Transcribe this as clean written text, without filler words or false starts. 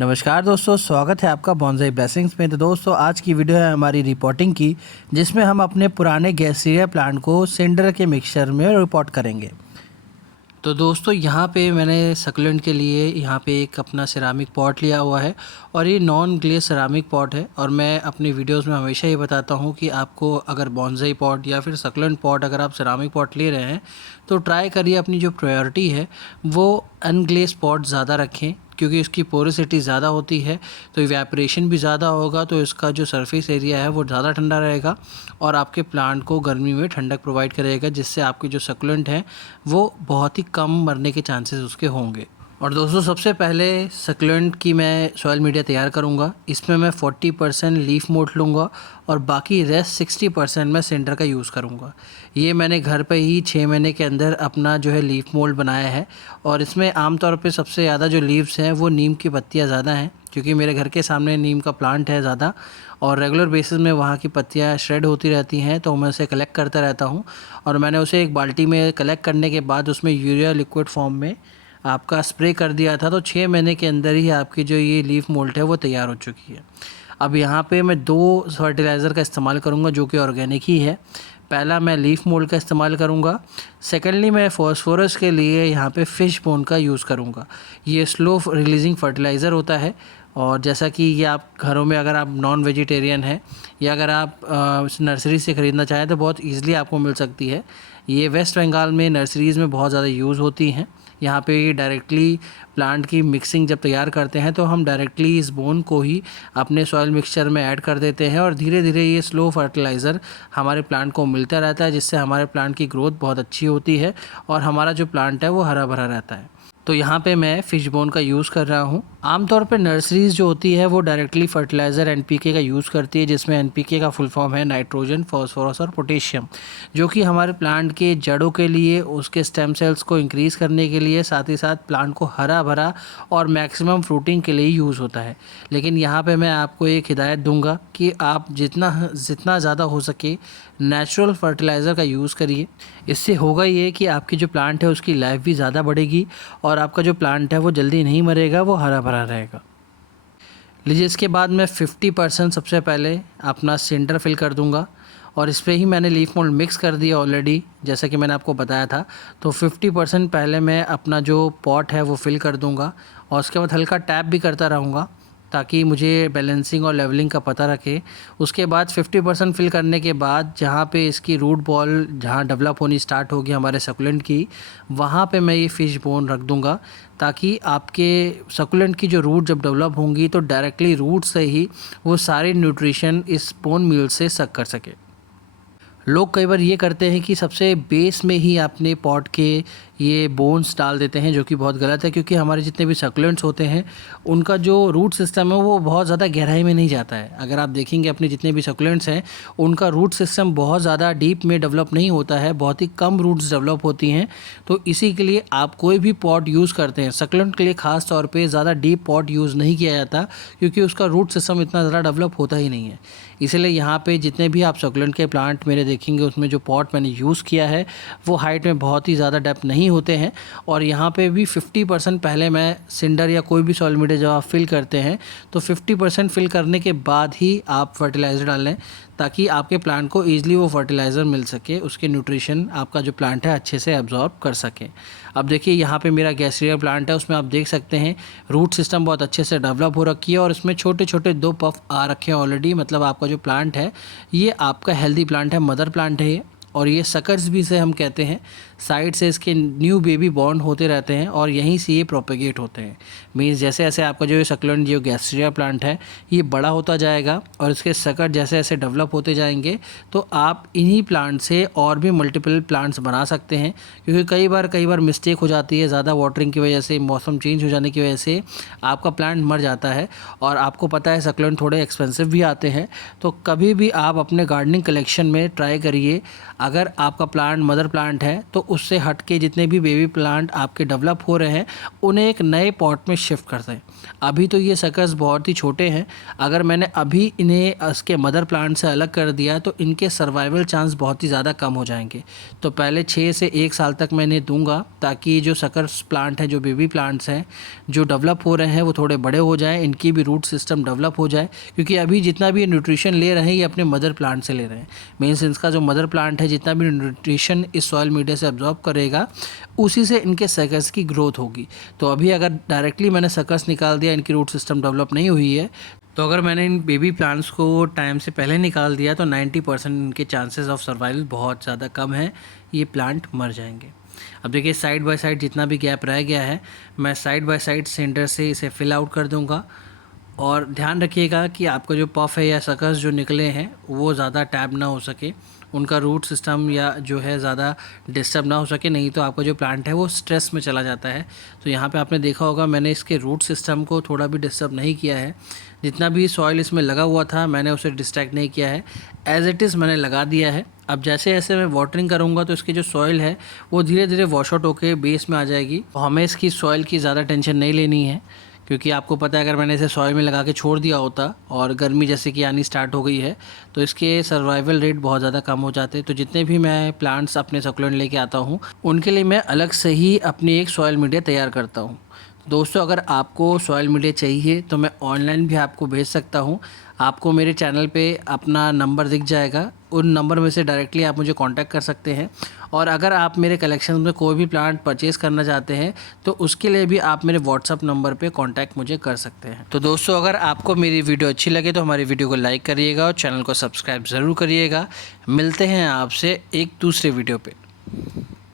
नमस्कार दोस्तों, स्वागत है आपका बॉन्साई ब्लेसिंग्स में। तो दोस्तों, आज की वीडियो है हमारी रिपोर्टिंग की, जिसमें हम अपने पुराने गैसीरिया प्लांट को सिंडर के मिक्सचर में रिपोर्ट करेंगे। तो दोस्तों, यहाँ पे मैंने सक्लेंट के लिए यहाँ पे एक अपना सिरामिक पॉट लिया हुआ है और ये नॉन ग्लेज सिरामिक पॉट है। और मैं अपनी वीडियोस में हमेशा ये बताता हूँ कि आपको अगर बॉन्साई पॉट या फिर सक्लेंट पॉट अगर आप सिरामिक पॉट ले रहे हैं तो ट्राई करिए अपनी जो प्रायोरिटी है वो अनग्लेज पॉट ज़्यादा रखें, क्योंकि इसकी पोरोसिटी ज़्यादा होती है तो इवेपोरेशन भी ज़्यादा होगा, तो इसका जो सरफेस एरिया है वो ज़्यादा ठंडा रहेगा और आपके प्लांट को गर्मी में ठंडक प्रोवाइड करेगा, जिससे आपके जो सक्लेंट हैं वो बहुत ही कम मरने के चांसेस उसके होंगे। और दोस्तों, सबसे पहले सक्लेंट की मैं सॉइल मीडिया तैयार करूंगा। इसमें मैं 40% लीफ मोल्ड लूँगा और बाकी रेस्ट 60% मैं सिंडर का यूज़ करूंगा। ये मैंने घर पे ही 6 महीने के अंदर अपना जो है लीफ मोल्ड बनाया है। और इसमें आमतौर पे सबसे ज़्यादा जो लीव्स हैं वो नीम की पत्तियाँ ज़्यादा हैं, क्योंकि मेरे घर के सामने नीम का प्लांट है ज़्यादा और रेगुलर बेसिस में वहाँ की पत्तियाँ श्रेड होती रहती हैं, तो मैं उसे कलेक्ट करता रहता हूँ। और मैंने उसे एक बाल्टी में कलेक्ट करने के बाद उसमें यूरिया लिक्विड फॉर्म में आपका स्प्रे कर दिया था, तो 6 महीने के अंदर ही आपकी जो ये लीफ मोल्ड है वो तैयार हो चुकी है। अब यहाँ पे मैं 2 फर्टिलाइज़र का इस्तेमाल करूँगा जो कि ऑर्गेनिक ही है। पहला मैं लीफ मोल्ड का इस्तेमाल करूँगा। सेकेंडली मैं फॉस्फोरस के लिए यहाँ पे फिश बोन का यूज़ करूँगा। ये स्लो रिलीजिंग फर्टिलाइज़र होता है और जैसा कि ये आप घरों में अगर आप नॉन वेजिटेरियन हैं या अगर आप नर्सरी से ख़रीदना चाहें तो बहुत ईज़िली आपको मिल सकती है। ये वेस्ट बंगाल में नर्सरीज़ में बहुत ज़्यादा यूज़ होती हैं। यहाँ पे डायरेक्टली प्लांट की मिक्सिंग जब तैयार करते हैं तो हम डायरेक्टली इस बोन को ही अपने सॉइल मिक्सचर में ऐड कर देते हैं और धीरे धीरे ये स्लो फर्टिलाइज़र हमारे प्लांट को मिलता रहता है, जिससे हमारे प्लांट की ग्रोथ बहुत अच्छी होती है और हमारा जो प्लांट है वो हरा भरा रहता है। तो यहाँ पे मैं फिश बोन का यूज़ कर रहा हूँ। आमतौर पे नर्सरीज़ जो होती है वो डायरेक्टली फर्टिलाइज़र एनपीके का यूज़ करती है, जिसमें एनपीके का फुल फॉर्म है नाइट्रोजन, फॉस्फोरस और पोटेशियम, जो कि हमारे प्लांट के जड़ों के लिए, उसके स्टेम सेल्स को इंक्रीज़ करने के लिए, साथ ही साथ प्लांट को हरा भरा और मैक्सिमम फ्रूटिंग के लिए यूज़ होता है। लेकिन यहाँ पे मैं आपको एक हिदायत दूंगा कि आप जितना ज़्यादा हो सके नेचुरल फर्टिलाइज़र का यूज़ करिए। इससे होगा ये कि आपकी जो प्लांट है उसकी लाइफ भी ज़्यादा बढ़ेगी और आपका जो प्लांट है वो जल्दी नहीं मरेगा, वो हरा भरा रहेगा। लीजिए, इसके बाद मैं 50% सबसे पहले अपना सिंडर फिल कर दूंगा और इस पर ही मैंने लीफ मोल्ड मिक्स कर दिया ऑलरेडी, जैसा कि मैंने आपको बताया था। तो 50% पहले मैं अपना जो पॉट है वो फिल कर दूंगा और उसके बाद हल्का टैप भी करता रहूँगा ताकि मुझे बैलेंसिंग और लेवलिंग का पता रखे। उसके बाद 50% फिल करने के बाद जहाँ पे इसकी रूट बॉल जहाँ डेवलप होनी स्टार्ट होगी हमारे सकुलेंट की, वहाँ पे मैं ये फिश बोन रख दूँगा, ताकि आपके सकुलेंट की जो रूट जब डेवलप होंगी तो डायरेक्टली रूट से ही वो सारे न्यूट्रिशन इस बोन मील से सक कर सके। लोग कई बार ये करते हैं कि सबसे बेस में ही अपने पॉट के ये बोन्स डाल देते हैं, जो कि बहुत गलत है, क्योंकि हमारे जितने भी सक्लेंट्स होते हैं उनका जो रूट सिस्टम है वो बहुत ज़्यादा गहराई में नहीं जाता है। अगर आप देखेंगे अपने जितने भी सक्लेंट्स हैं उनका रूट सिस्टम बहुत ज़्यादा डीप में डेवलप नहीं होता है, बहुत ही कम रूट्स डेवलप होती हैं। तो इसी के लिए आप कोई भी पॉट यूज़ करते हैं सक्लेंट के लिए ख़ास तौर पर ज़्यादा डीप पॉट यूज़ नहीं किया जाता, क्योंकि उसका रूट सिस्टम इतना ज़्यादा डेवलप होता ही नहीं है। इसलिए यहाँ पे जितने भी आप सक्लेंट के प्लांट मेरे देखेंगे उसमें जो पॉट मैंने यूज़ किया है वो हाइट में बहुत ही ज़्यादा डेप्थ नहीं होते हैं। और यहाँ पे भी 50% पहले मैं सिंडर या कोई भी सॉइल मीडिया जब आप फिल करते हैं तो 50% फिल करने के बाद ही आप फर्टिलाइज़र डालें, ताकि आपके प्लांट को ईजिली वो फर्टिलाइज़र मिल सके, उसके न्यूट्रिशन आपका जो प्लांट है अच्छे से एब्जॉर्ब कर सके। अब देखिए, यहाँ पे मेरा गैसीरिया प्लांट है, उसमें आप देख सकते हैं रूट सिस्टम बहुत अच्छे से डेवलप हो रखी है और इसमें छोटे छोटे 2 पफ आ रखे हैं ऑलरेडी। मतलब आपका जो प्लांट है ये आपका हेल्दी प्लांट है, मदर प्लांट है ये। और ये सकर्स भी से हम कहते हैं, साइड से इसके न्यू बेबी बॉर्न होते रहते हैं और यहीं से ये प्रोपेगेट होते हैं। मीन्स जैसे जैसे आपका जो सक्लेंट जो गैस्ट्रिया प्लांट है ये बड़ा होता जाएगा और इसके सकर जैसे जैसे डेवलप होते जाएंगे तो आप इन्हीं प्लांट से और भी मल्टीपल प्लांट्स बना सकते हैं। क्योंकि कई बार मिस्टेक हो जाती है, ज़्यादा वाटरिंग की वजह से, मौसम चेंज हो जाने की वजह से आपका प्लांट मर जाता है। और आपको पता है सक्लेंट थोड़े एक्सपेंसिव भी आते हैं, तो कभी भी आप अपने गार्डनिंग कलेक्शन में ट्राई करिए, अगर आपका प्लांट मदर प्लांट है तो उससे हट के जितने भी बेबी प्लांट आपके डेवलप हो रहे हैं उन्हें एक नए पॉट में शिफ्ट कर दें। अभी तो ये सकस बहुत ही छोटे हैं, अगर मैंने अभी इन्हें इसके मदर प्लांट से अलग कर दिया तो इनके सर्वाइवल चांस बहुत ही ज़्यादा कम हो जाएंगे। तो पहले 6 से 1 साल तक मैं इन्हें दूंगा ताकि जो सकस प्लांट है, जो बेबी प्लांट्स हैं जो डेवलप हो रहे हैं वो थोड़े बड़े हो जाएं, इनकी भी रूट सिस्टम डेवलप हो जाए। क्योंकि अभी जितना भी न्यूट्रिशन ले रहे हैं ये अपने मदर प्लांट से ले रहे हैं। मीन्स इसका जो मदर प्लांट है जितना भी न्यूट्रिशन इस सॉइल मीडिया से एब्जॉर्ब करेगा उसी से इनके सकस की ग्रोथ होगी। तो अभी अगर डायरेक्टली मैंने सकस निकाल दिया, इनकी रूट सिस्टम डेवलप नहीं हुई है, तो अगर मैंने इन बेबी प्लांट्स को टाइम से पहले निकाल दिया तो 90% इनके चांसेस ऑफ सर्वाइवल बहुत ज़्यादा कम है, ये प्लांट मर जाएंगे। अब देखिए साइड बाय साइड जितना भी गैप रह गया है मैं साइड बाय साइड सेंटर से इसे फिल आउट कर दूंगा। और ध्यान रखिएगा कि आपका जो पफ है या सकस जो निकले हैं वो ज़्यादा टैप ना हो सके, उनका रूट सिस्टम या जो है ज़्यादा डिस्टर्ब ना हो सके, नहीं तो आपका जो प्लांट है वो स्ट्रेस में चला जाता है। तो यहाँ पे आपने देखा होगा मैंने इसके रूट सिस्टम को थोड़ा भी डिस्टर्ब नहीं किया है, जितना भी सॉइल इसमें लगा हुआ था मैंने उसे डिस्ट्रैक्ट नहीं किया है, एज इट इज़ मैंने लगा दिया है। अब जैसे जैसे मैं वाटरिंग करूँगा तो इसकी जो सॉइल है वो धीरे धीरे वॉश आउट होकर बेस में आ जाएगी। तो हमें इसकी सॉइल की ज़्यादा टेंशन नहीं लेनी है, क्योंकि आपको पता है अगर मैंने इसे सॉइल में लगा के छोड़ दिया होता और गर्मी जैसे कि आनी स्टार्ट हो गई है तो इसके सर्वाइवल रेट बहुत ज़्यादा कम हो जाते हैं। तो जितने भी मैं प्लांट्स अपने सकुलेंट लेके आता हूँ उनके लिए मैं अलग से ही अपनी एक सॉइल मीडिया तैयार करता हूँ। दोस्तों अगर आपको सॉइल मीडिया चाहिए तो मैं ऑनलाइन भी आपको भेज सकता हूँ। आपको मेरे चैनल पे अपना नंबर दिख जाएगा, उन नंबर में से डायरेक्टली आप मुझे कांटेक्ट कर सकते हैं। और अगर आप मेरे कलेक्शन में कोई भी प्लांट परचेज़ करना चाहते हैं तो उसके लिए भी आप मेरे व्हाट्सअप नंबर पे कांटेक्ट मुझे कर सकते हैं। तो दोस्तों अगर आपको मेरी वीडियो अच्छी लगे तो हमारी वीडियो को लाइक करिएगा और चैनल को सब्सक्राइब ज़रूर करिएगा। मिलते हैं आपसे एक दूसरे वीडियो पे।